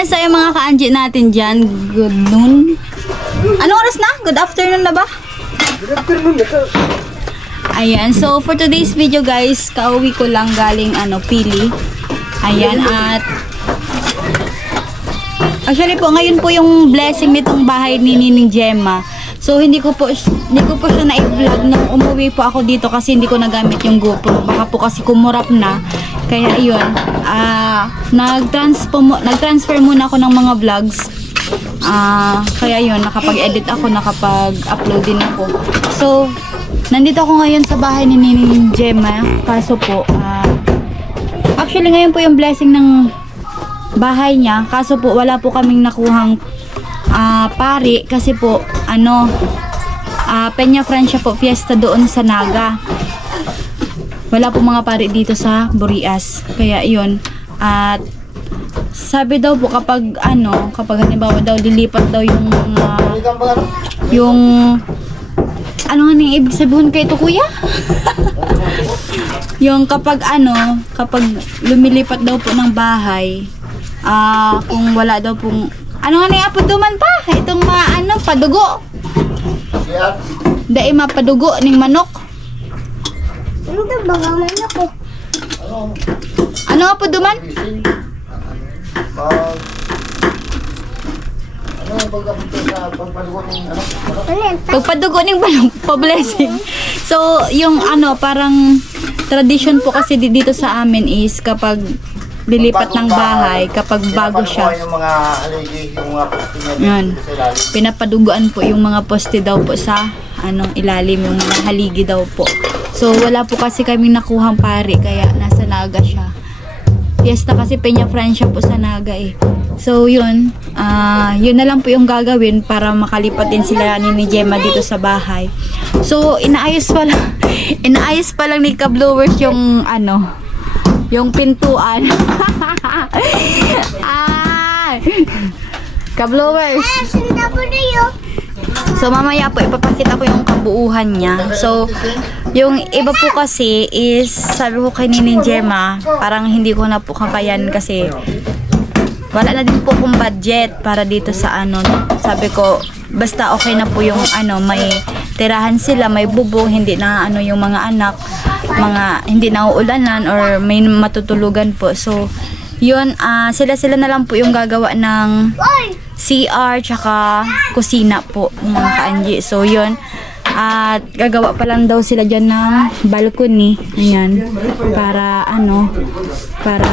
Ayan sa yung mga ka-Angie natin dyan. Good noon. Anong oras na? Good afternoon na ba? Good afternoon. Ayan. So, for today's video guys, kauwi ko lang galing Pili. Ayan. At actually po, ngayon po yung blessing nitong bahay ni Nining Gemma. So, hindi ko po siya na-vlog nung umuwi po ako dito kasi hindi ko nagamit yung GoPro. Baka po kasi kumurap na. Kaya yun, nag-transfer muna ako ng mga vlogs. Kaya yun, nakapag-edit ako, nakapag-upload din ako. So, nandito ako ngayon sa bahay ni Nining Gemma. Kaso po, actually ngayon po yung blessing ng bahay niya. Kaso po, wala po kaming nakuhang pari kasi po Peña Francia po fiesta doon sa Naga. Wala po mga pari dito sa Burias. Kaya yun. At sabi daw po kapag halimbawa daw lilipat daw yung ano nga nang ibig sabihin kay ito kuya? Yung kapag lumilipat daw po ng bahay, kung wala daw pong ano nga na duman pa? Itong padugo. Dai mapadugo ning manok. Ano ka ba gamay ako? Ano nga po duman? Pagpadugo ning manok pa-blessing. So, yung parang tradition po kasi dito sa amin is kapag lilipat ng bahay, kapag bago siya. Yan. Pinapaduguan po yung mga poste daw po sa ilalim, yung mga haligi daw po. So, wala po kasi kaming nakuhang pari, kaya nasa Naga siya. Fiesta kasi Peña Francia po sa Naga eh. So, yun. Yun na lang po yung gagawin para makalipat din sila ni Gemma dito sa bahay. So, inaayos pa lang ni Ka-Blowers yung yung pintuan. Ka-Blowers. So, mamaya po, ipapakita ko yung kabuuhan niya. So, yung iba po kasi is, sabi ko kay Nining Gemma, parang hindi ko na po kakayan kasi wala na din po kong budget para dito sa Sabi ko, basta okay na po yung may tirahan sila, may bubong, hindi na yung mga anak, hindi na uulanan or may matutulugan po. So, yun, sila na lang po yung gagawa ng CR tsaka kusina po, mga ka-Angie. So, yun. At gagawa pa lang daw sila dyan ng balcony. Ayan. Para para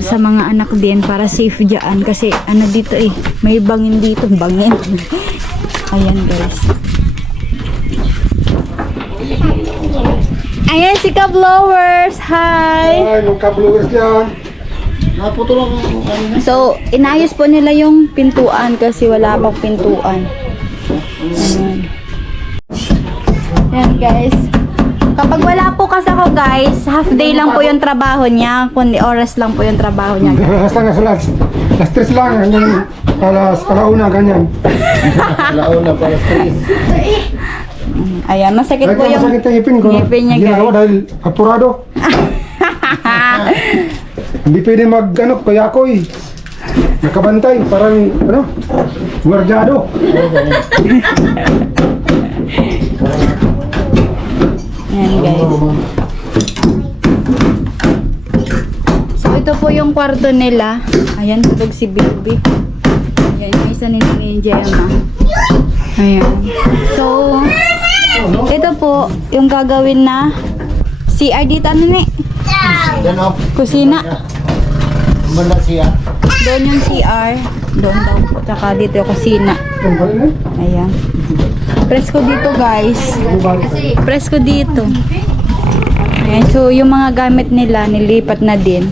sa mga anak din, para safe dyan. Kasi dito may bangin dito. Bangin. Ayan guys. Ayan si Ka-Blowers. Hi! Ay, nung Ka-Blowers yan. So, inayos po nila yung pintuan kasi wala pang pintuan. Ayan. Ayan guys. Kapag wala po kasi ako guys, half day lang po yung trabaho niya. Kundi oras lang po yung trabaho niya. Hasta nga sa last 3 lang. Ganyan. Alauna, ganyan. Alauna para sa 3. Ayan, masakit po yung ngipin ko. ngipin niya guys. Ginagawa dahil apurado. Hindi pwede kaya ako nakabantay, parang guardiado. Ayan guys. So ito po yung kwarto nila. Ayan, tulog si Baby. Ayan, yung isa ni Gemma. Ayan. So, ito po yung gagawin na CR dito. Kusina. Banda siya. Doon yung CR. Doon daw po. Tsaka dito yung kusina. Ayan. Presko dito guys. Presko dito. Ayan. So yung mga gamit nila nilipat na din.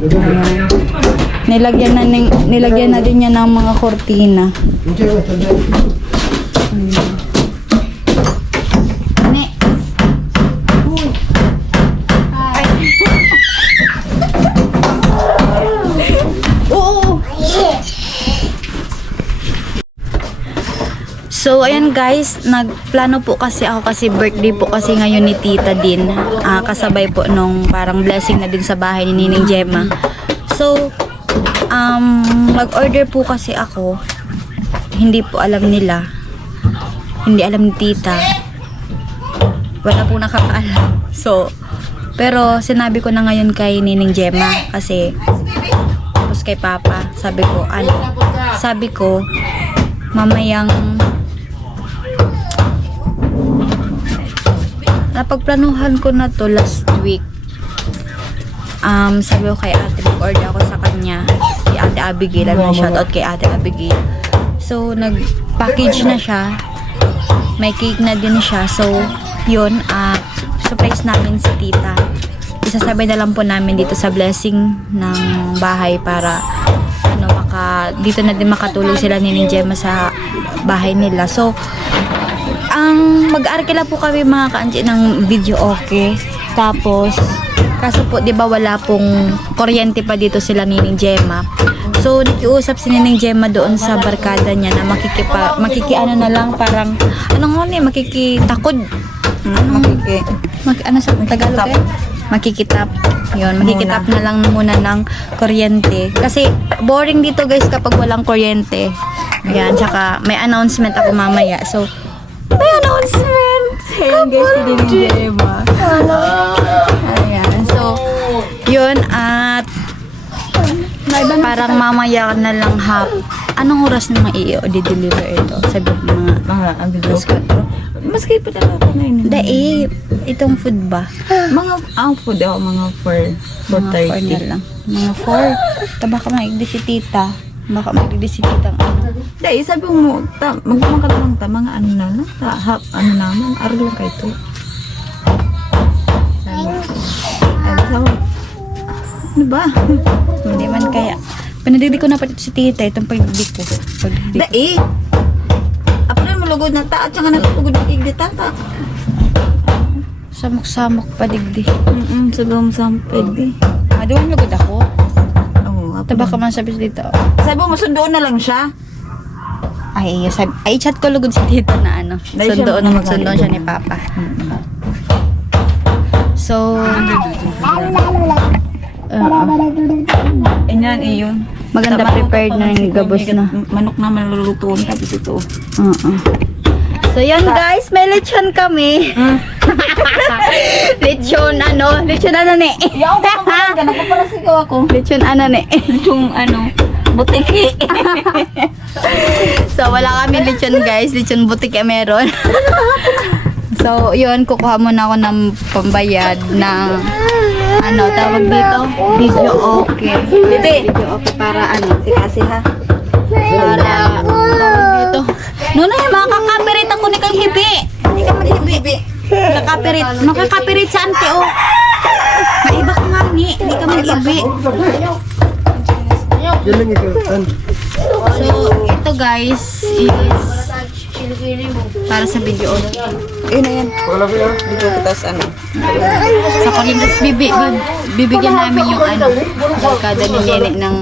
Ayan. Nilagyan na din niya ng mga kortina. Ayan. So, ayan guys, nagplano po kasi ako kasi birthday po kasi ngayon ni Tita din. Kasabay po nung parang blessing na din sa bahay ni Nining Gemma. So, Mag-order po kasi ako. Hindi po alam nila. Hindi alam ni tita. Wala po nakakaalam. So, pero sinabi ko na ngayon kay Nining Gemma kasi tapos kay Papa. Sabi ko, mamayang napagplanuhan ko na to last week. Sabi ko kay ate, mag-order ako sa kanya. Si Ate Abigail. Shoutout kay Ate Abigail. So, nag-package na siya. May cake na din siya. So, yun. Surprise namin si tita. Isasabay na lang po namin dito sa blessing ng bahay para dito na din makatulog sila ni Gemma sa bahay nila. So, mag-arkila po kami mga kaanji ng video okay. Tapos, kaso po, di ba wala pong kuryente pa dito sila ni Gemma. So, nakiusap si Nining Gemma doon sa barkada niya na makikiano na lang parang, makikitakod. Ano sa Tagalog eh? Makikitap. Yun, makikitap na lang muna ng kuryente. Kasi, boring dito guys kapag walang kuryente. Ayan, tsaka may announcement ako mamaya. So, may announcement! Ayan guys, si Nining Gemma. Ayan, so, yun at parang mamaya na lang anong oras naman i-deliver ito? Sabi mga alas 4. Maski pa talaga ngayon. Dahil, itong food ba? Mga food mga 4. 4:30 na lang. Mga 4. Baka maigdi si tita. Baka maigdi si tita. Dahil sabi mo, magmamakalang mga ano na lang. Ano naman, arlo kayo to. Sabi, ano ba? Hindi man kaya. Pinadidi ko na pati si tita. Itong pagdidi ko. Dahil, apalun mo lugod na ta at saka natutugod ng igdi tata. Samok-samok pa digdi. Sagam sampid. Doon lugod ako. Oo, Taba ka man sabi si tita. sabi mo, sundoon na lang siya. Chat ko lugod si tita na Dahil siya sundoon siya ni Papa. So, Yan, iyon. maganda prepared na yung gabos na. Manok na malulutuan tapos ito. So, yan guys, may lechon kami. lechon ano ne? Yaw ko pa ka nagpaparasigaw ako. Lechon ano ne? Yung butiki. So, wala kami lechon guys. Lechon butiki meron. So, yun, kukuha muna ako ng pambayad ng tawag dito? Video okay. Video okay para si ha? Para, tawag dito. Nunay, makaka-copyright ako ni kang hibi. Hindi ka man-hibi. Makaka-copyright sa ante, oh. Maiba ka nga ni. Hindi ka man-hibi. So, ito guys is para sa video okay. Yun na yan. Dito kita sa Sa Corindas, bibigyan namin yung barkada ni Nene ng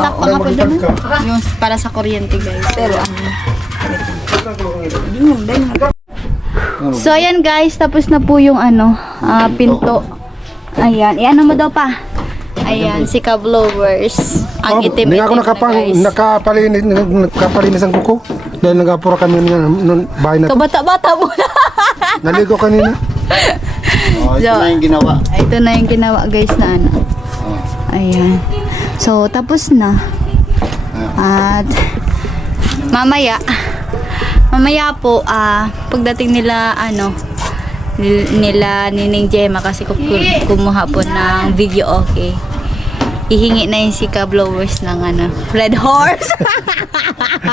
tap pang ako doon. Yung para sa kuryente guys. Pero So ayan guys, tapos na po yung pinto. Ayan, iano mo daw pa? Ayan, si Ka-Blowers. Ang itim-itim Hindi ako na guys. nakapalinis ang kuko. Dahil nag-apura kami ng bahay na to. Kabata-bata mo na. Naligo kanina. Ito na yung ginawa. Ito na yung ginawa guys na Ayan. So, tapos na. At mamaya po, pagdating nila, nila Nining Gemma kasi kumuha po ng video okay. Ihingi na yung si Ka-Blowers ng Red Horse.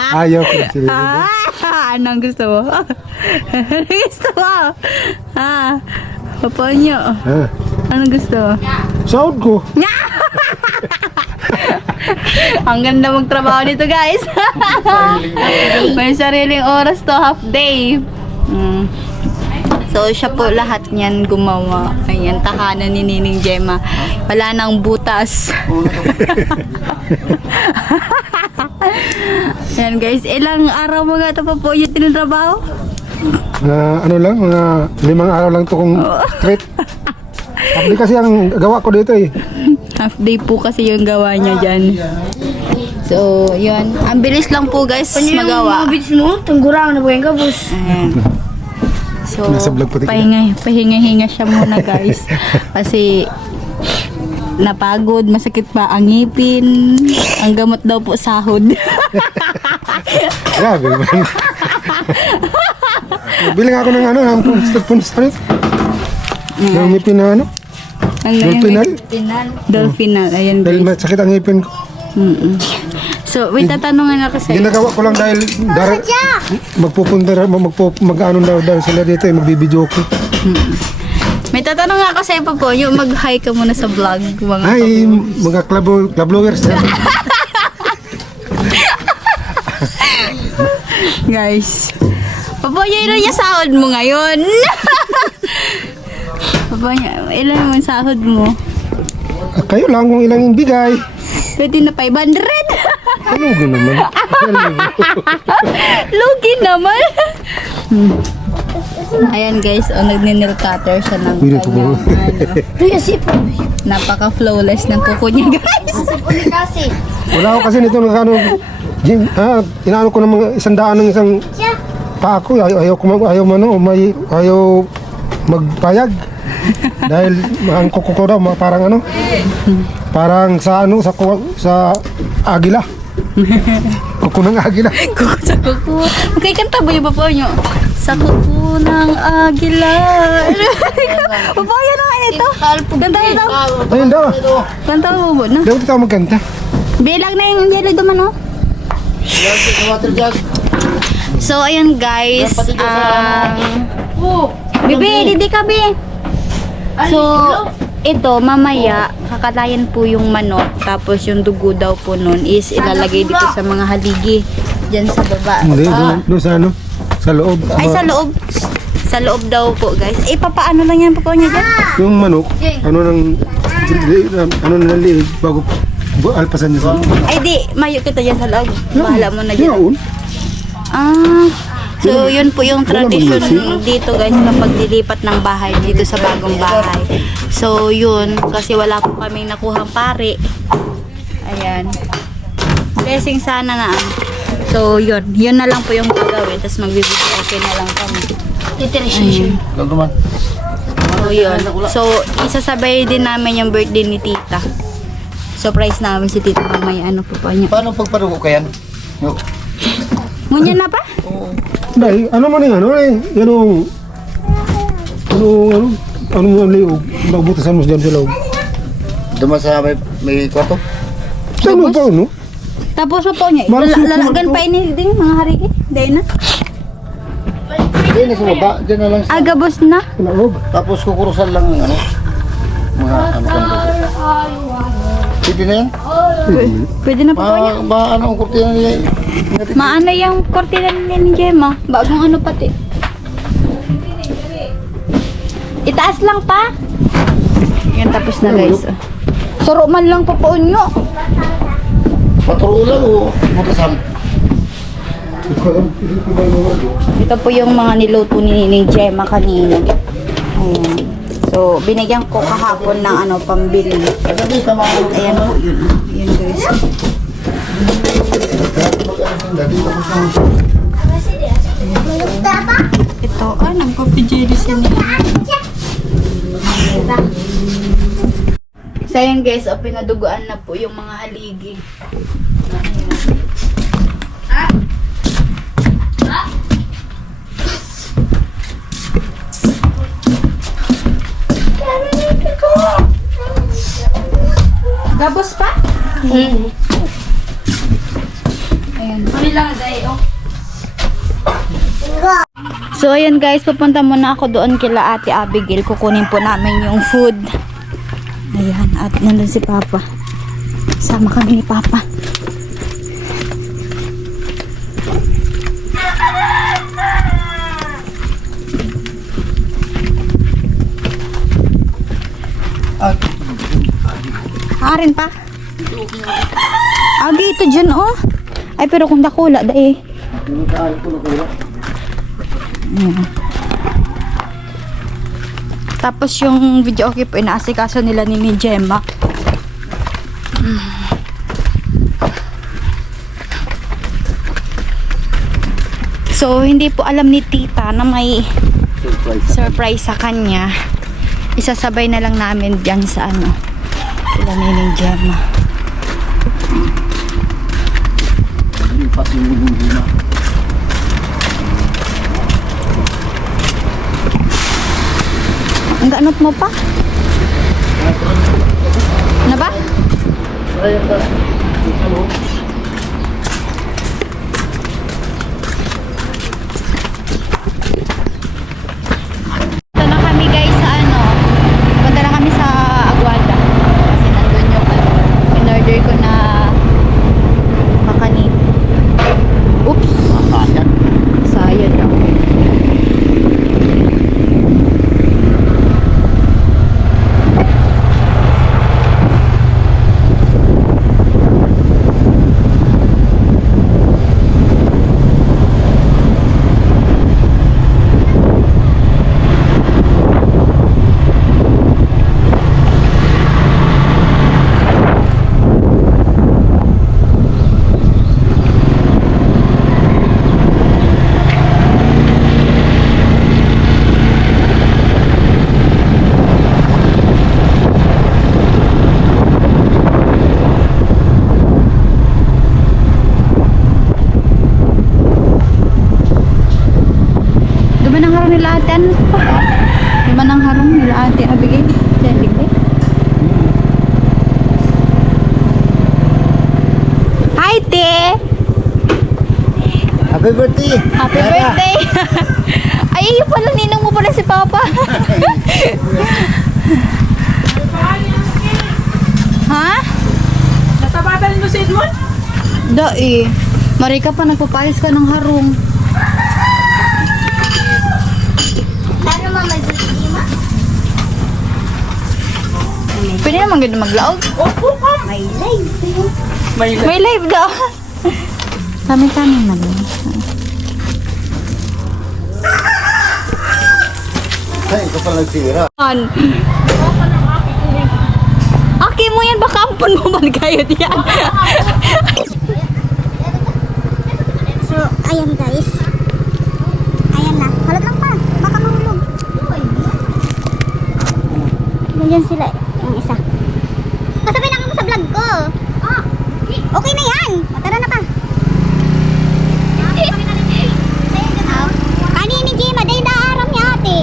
Ayaw ko. Anong gusto mo? Anong gusto mo? Papa nyo. Anong gusto mo? Sahod ko. Ang ganda magtrabaho nito guys. May sariling oras to, half day. So siya po lahat niyan gumawa. Ayan, tahanan ni Nining Gemma. Wala nang butas. Ayan guys, ilang araw mo nga ito pa po yung tinatrabaho? Mga 5 araw lang to kung straight. Hindi kasi ang gawa ko dito eh. Half day po kasi yung gawa niya dyan. So, yun. Ang bilis lang po guys magawa. Mabits mo, tanggurang na buhay ka, boss. Ayan. So, Nasa vlog pati ka. pahinga-hinga siya muna guys. Kasi, napagod, masakit pa ang ngipin. Ang gamot daw po sahod. Grabe man. Bilang ako ng ano, ng punstret. Yung ngipin na ano, dolphinal. Dolphinal. Ayan Dahil guys. masakit ang ngipin ko. So, wait, tatanungan ako sa'yo. Ginagawa ko lang dahil magpupunta, mag-ano daw sila dito, magbibideo ko. May tatanong ako sa'yo pa po. Yung mag-hi ka muna sa vlog. Mga Ay, mga club-bloggers. guys. Papoy, ilan yung sahod mo ngayon? Papoy, ilan yung sahod mo? Kayo lang kung ilang yung bigay. Pwede na 500. Ano naman? Lugi naman. Ayan guys, nagni-nail cutter siya ng Hindi po. napaka-flawless ng kuko niya guys. Wala ako kasi nito ng ano, gym, inaano ko ng mga 100 ng isang pa ako. Ayaw magpayag. Dahil ang kuko ko daw parang ano, parang sa ano, sa agila. Kuko ng agila. Kuko sa kuko. Okay, kanta ba yung papa nyo? Sa kuko ng agila. Papa, yan ang ito. Kanta mo daw. Ayun daw. Kanta mo ba na? Daw tayo magkanta. Bilang na yung jelly duman, oh. So, ayan guys. Bibi, didi ka, Bi. So, ito, mamaya, kakatayan po yung manok. Tapos yung dugo daw po nun is ilalagay dito sa mga haligi. Diyan sa baba. Hindi, doon sa ano, sa loob. Ay, sa loob. Sa loob daw po, guys. Eh, papaano lang yan po niya dyan? Yung manok, ano nang liig bago alpasan niya sa Ay, di. Mayo kita dyan sa loob. Bahala mo na dyan. Yaon. So, yun po yung tradition dito guys kapag nilipat ng bahay dito sa bagong bahay. So, yun. Kasi wala po kaming nakuhang pare. Ayan. Blessing sana na. So, yun. Yun na lang po yung gagawin. Tapos magbibigay okay na lang kami. Ayan. So, yun. So, isasabay din namin yung birthday ni tita. Surprise namin si tita mamaya. Ano po pa niya. Paano pagparugo ka yan? Yo. Ngunyan na pa? Dahil, ano man yung ano ang liog, magbutasan mo dyan sa loob. Duman sa may kwarto? Saan mo pa, ano? Tapos pa po niya. Malusog po Lalagan ito. pa ini din mga harigi. Dahil na. Hindi na sa baba, dyan na lang siya. Agabos na. Sa loob. Tapos kukurusan lang ng ano, mga ano kan Pwede na yan? Pwede na po po niya. Ano ang kurtina niya? Maano yung kortina ni Gemma? Bagong ano pati. Itaas lang pa. Yan, tapos na guys. Saro man lang po po nyo. Paturo lang o butasan? Ito po yung mga niluto ni Gemma kanina. Ayan. So, binigyan ko kahapon ng ano, pambili. Sabi, tama ako. Ayan po yun. Ayan guys. Ito, nag-coffee jelly siya niya. So, ayan guys, pinaduguan na po yung mga haligi. Gabos pa? Ayan. So, ayan guys, pupunta muna ako doon kila Ate Abigail. Kukunin po namin yung food. Ayan, at nandun si Papa. Sama kami ni Papa. Arin pa? Agi ito dyan, oh. Ay, pero kung dakula, dahi. Tapos yung video okay po, inaasikaso nila ni Gemma. So, hindi po alam ni tita na may surprise sa kanya. Isasabay na lang namin dyan sa ano, sila ni Gemma. Lipat yung luma. Ang ganot mo pa? Na ba? Punta na kami guys sa ano. Punta na kami sa Aguada. Kasi nandun yung ano, in-order ko na makanin. Oops! Sayang. Sayang lang. Duman ang harong nila ate, ano pa? Duman ang harong nila ate, Abigail. Abigail. Hi, te! Happy birthday! Happy birthday! Ay, yun pala, ninong mo pala si Papa. Ha? Natabatan mo si Edmond? Dai. Marika pa, nagpapayos ka ng harong. Pwede naman gano'n maglaog. Opo, ma'am. May May live daw. Kami na lang. Ay, ito pala nagsira. Aki mo yan, baka ampun mo man kayo diyan. So, ayan guys. Ayan na. Halat lang pa. Baka mahulog. Nandiyan sila. Yung isa. Kasabay na mo sa vlog ko. Okay na yan. O, tara na pa. Kanini ni Gemma, dahil naaram niya ate.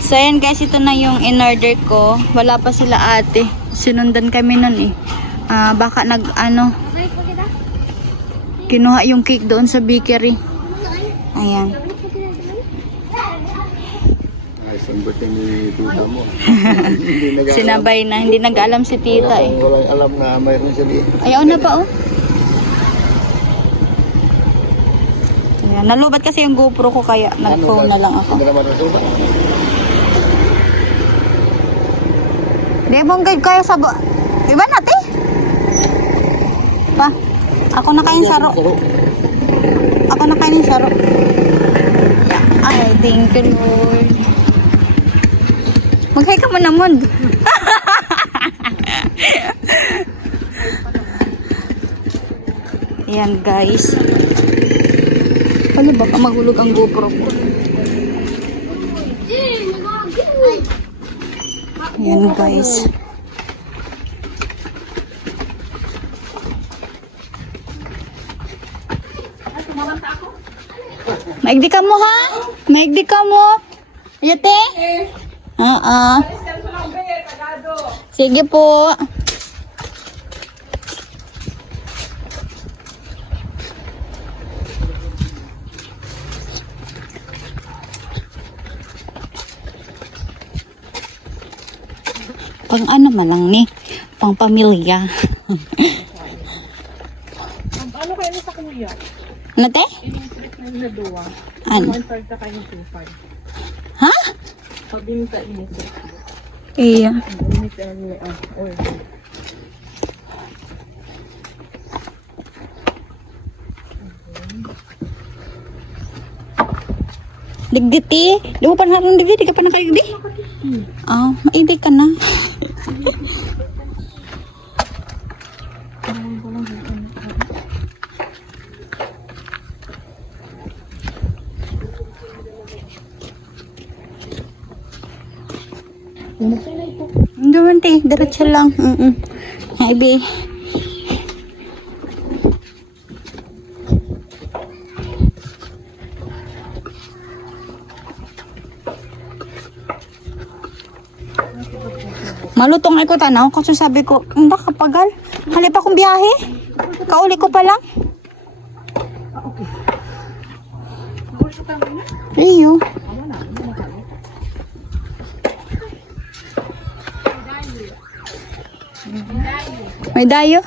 So ayan guys, ito na yung in-order ko. Wala pa sila ate. Sinundan kami nun eh. Baka kinuha yung cake doon sa bakery. Ayan. Ay, isang birthday ni tita mo. Hindi nag-alam. Sinabay na. Hindi nag-alam si tita eh. Walang alam na mayroon siya di. Ayaw na pa oh. Ayan. Nalubat kasi yung GoPro ko kaya nag-phone na lang ako. Hindi naman natuba. Di mong guide kayo sa... Iba natin? Pa, ako na kain saro. Ako na kain saro. Yeah. Ay, thank you Lord. Mag-hi ka mo naman. Ayan guys. Ano baka mahulog ang GoPro ko. Ayan guys. Maigdi ka mo ha? Maigdi ka mo? Ayate? Sige po. Pang ano man lang ni, pang pamilya. Ano kayo na sa kuya? Ano te? Ini-split na nila duwa. Ano? 1/3 na kayo 2/5. Ha? Pabinta init. Iya. Init nila. Oy. Digditi. Di mo pa naharang digditi. Di ka pa nakayugdi? Oh, maidig ka na. Hindi man te, diretso lang. Maybe. Malutong ay ko tanaw kasi sabi ko, hindi kapagal. Hali pa kong biyahe. Kauli ko pa lang. Iyo. May dayo.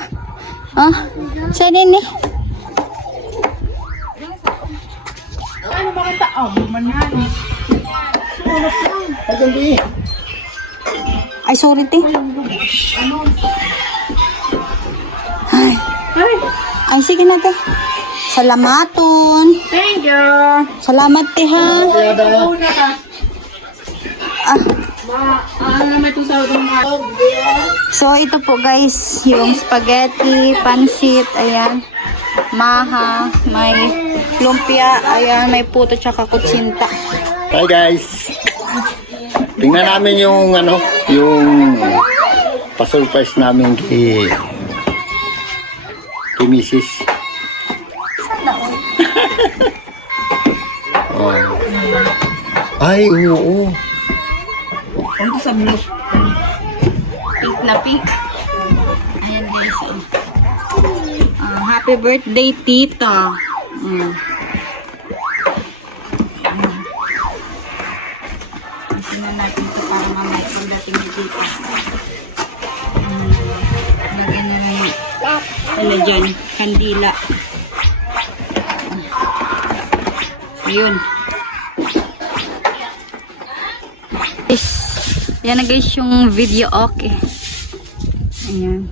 Ah, saan yun eh? Ay, sorry, te. Ay, sige na, te. Salamaton. Thank you. Salamat, te, ha. May tusaw doon nga. So, ito po, guys, yung spaghetti, pansit, ayan. Maha, may lumpia, ayan, may puto, tsaka kutsinta. Hi guys. Tingnan namin yung yung pa-surprise namin kay Mrs. Oh. Ay, oo. Ano sa blue? Pink na pink. Ayan, guys. Happy birthday, tita. Tingnan natin ito para mamaya pagdating ni tita. Lagyan na lang yung dyan, kandila. Ayun. Yan na guys yung video okay. Ayan.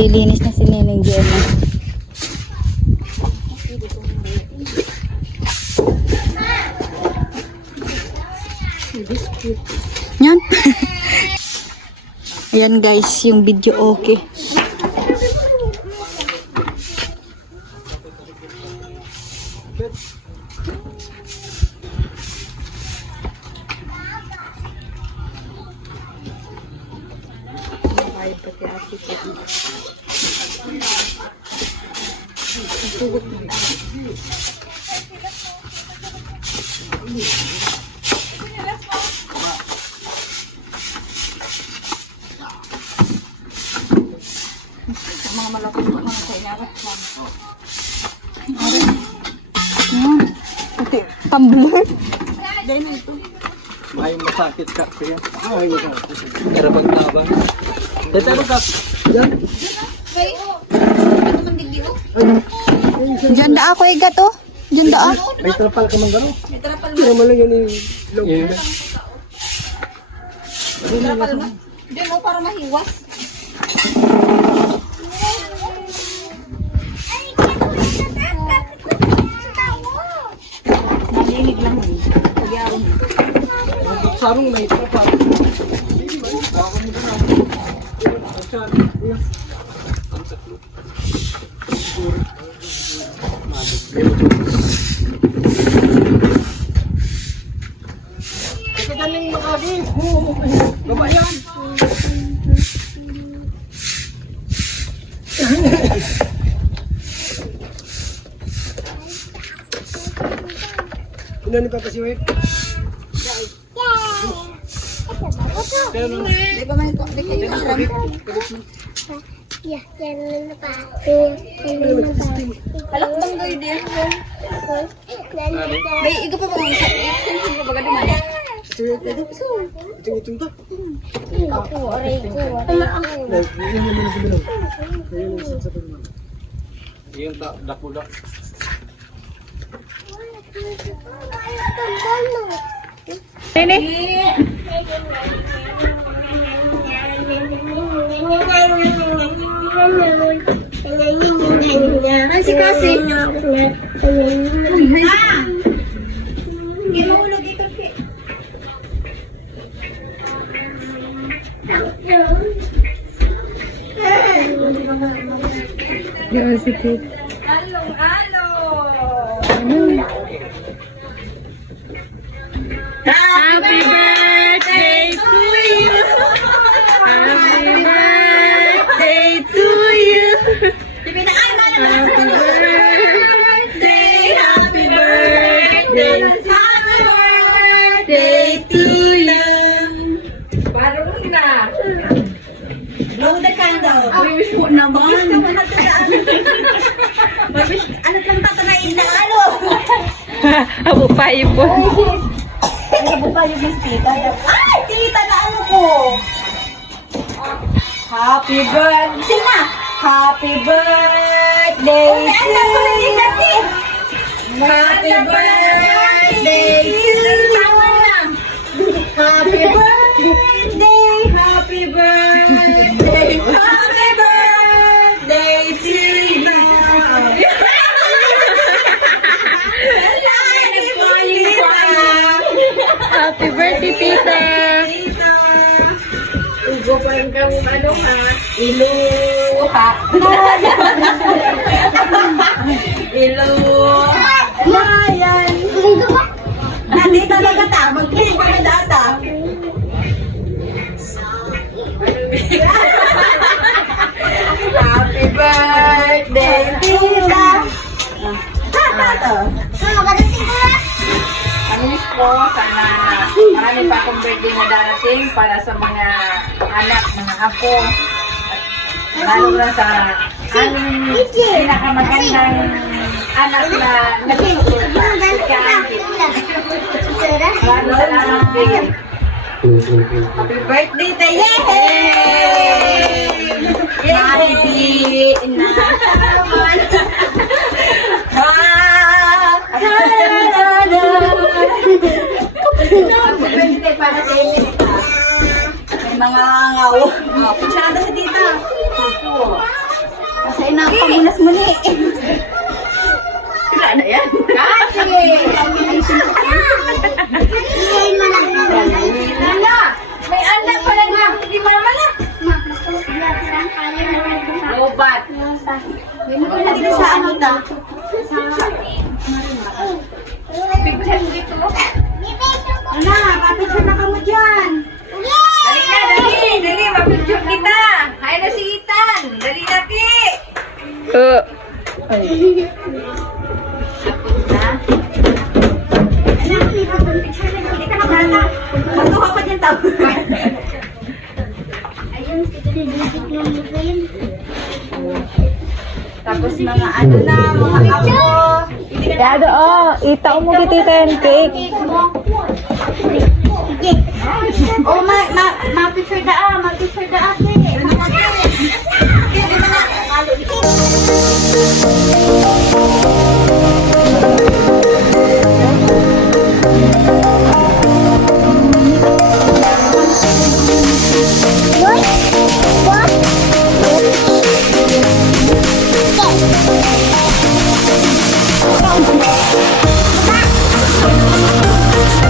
Lilinis na si Neneng Gemma. Yan. Ayan guys yung video okay. Tumbler. May masakit ka siya. Ay, masakit. Karabag tabang. Tetero ka. Diyan. Diyan da ako igat oh. Diyan da ako. May trapal ka man gano'n? May trapal mo. Naman lang yun yung loob. Trapal mo. Hindi mo para mahiwas. Nalilig lang yun. Pagyaron. Sarong may trapal. Kagaling makadi. Babayan. Ano ni Papa si Wait? Ya, jangan lupa. Alak bang kayo din? May igo pa bang sa iyo? Baga di mana? Itung-itung ta. Iyon ta, dakuda. Ay, si Kasi. Yung si Kit. Happy birthday to you! Happy birthday to you! Happy birthday! Happy birthday! Happy birthday to you! Parang na! Blow the candle. Wish mo naman! Wish ka muna tagaan. Wish, ano lang tatanayin na ano? Abo payo po. Ano ba yung Miss Tita? Ay, tita na ano ko? Happy birthday! Sing na! Happy birthday to you! Happy birthday to you! Happy birthday! Happy birthday! Happy birthday to you! Happy birthday, tita! Ugo pa rin kang ano ha? Iluha. Iluha. Ayan. Hindi talaga ta. Mag-click pa na data. Happy birthday, tita. Ang wish ko, sana marami pa akong birthday na darating para sa mga anak, mga apo. At lalo na sa aming pinakamagandang anak na nagsusulta. Maraming salamat din. Happy birthday tayo! Yay! Yay! Na! Birthday para sa inyo. May mga ngaw. Kutsarada sa tita. Kasi inapamunas mo ni. Wala na yan. Kasi! Nana! May anak pala na. Hindi mama na. Lobat. Dito sa ano ta? Picture dito. Ana, papicture na kamo dyan. Dali na, dali. Dali, mapicture kita. Hay na si Ethan. Dali natin. Picture na, hindi ka na bata. Matuha pa dyan tao. Tapos mga ano na, mga apo. Dado, oh, itaw mo kita yung cake. Oh, ma-picture da, ma-picture da ate. Ano na ate? Hindi mo na.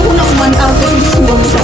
Una kumantaw ko, hindi mo sa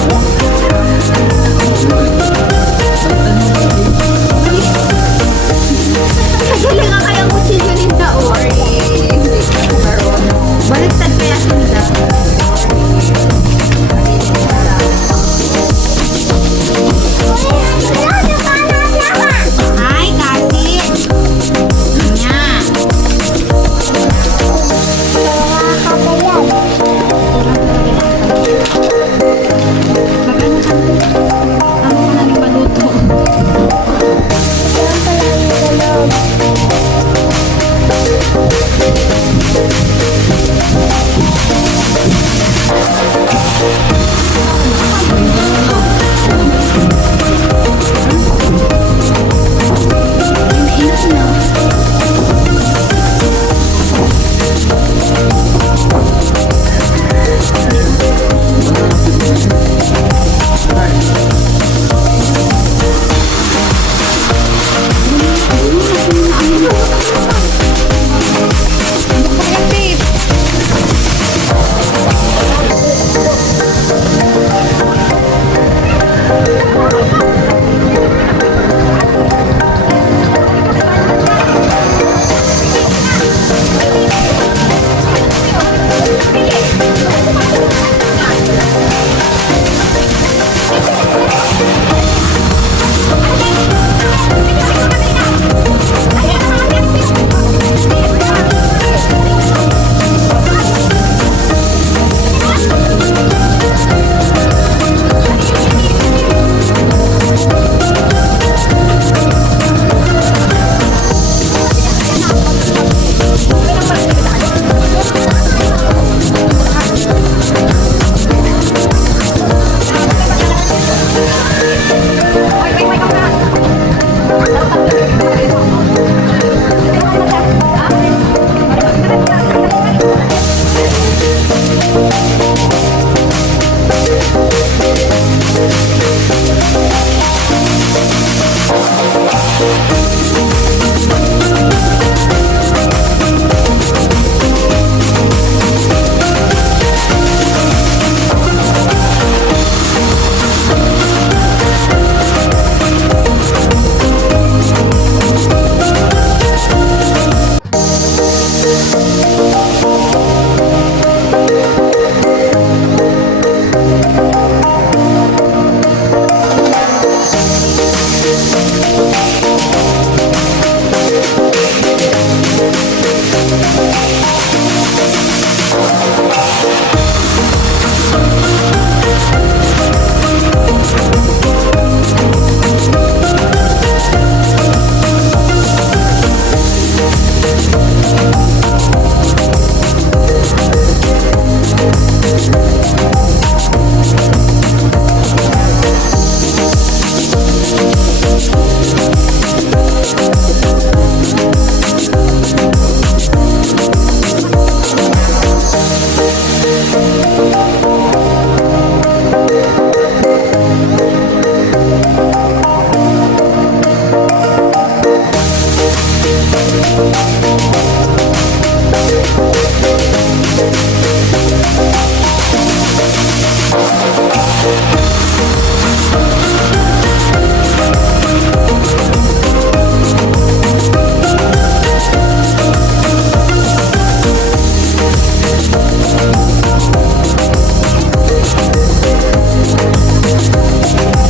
Bye.